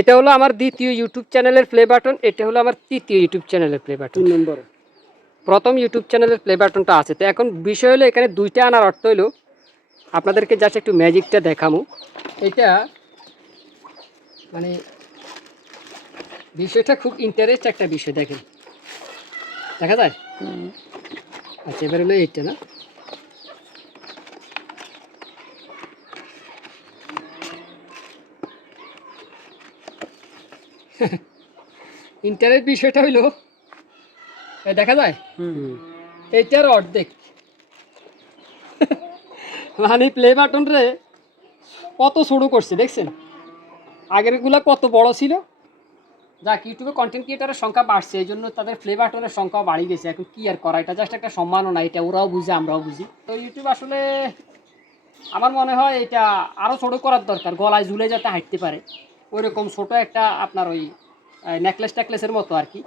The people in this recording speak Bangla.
এটা হলো আমার দ্বিতীয় ইউটিউব চ্যানেলের প্লে বাটন, এটা হলো আমার তৃতীয় ইউটিউব চ্যানেলের প্লে বাটন। 3 নম্বর। প্রথম ইউটিউব চ্যানেলের প্লে বাটনটা আছে। তো এখন বিষয় হলো এখানে দুইটা আনার অর্থ হলো আপনাদেরকে জাস্ট একটু ম্যাজিকটা দেখামু। এটা মানে বিষয়টা খুব ইন্টারেস্ট একটা বিষয়, দেখেন দেখা যায়। আচ্ছা এবার হলো এইটা না, ইন্টারেস্ট বিষয়টা হইলো দেখা যায় এইটার অর্ধেক। মানে প্লে বাটন রে কত ছোট করছে দেখছেন, আগেরগুলো কত বড় ছিল। যাক, ইউটিউবে কন্টেন্ট ক্রিয়েটারের সংখ্যা বাড়ছে, এই জন্য তাদের প্লে বাটনের সংখ্যাও বাড়ি গেছে। এখন কি আর করা, এটা জাস্ট একটা সম্মাননা, এটা ওরাও বুঝে আমরাও বুঝি। তো ইউটিউব আসলে আমার মনে হয় এটা আরও ছোট করার দরকার, গলায় ঝুলে যাতে হাঁটতে পারে ওই রকম ছোট একটা আপনার ওই নেকলেস টেকলেসের মতো আর কি।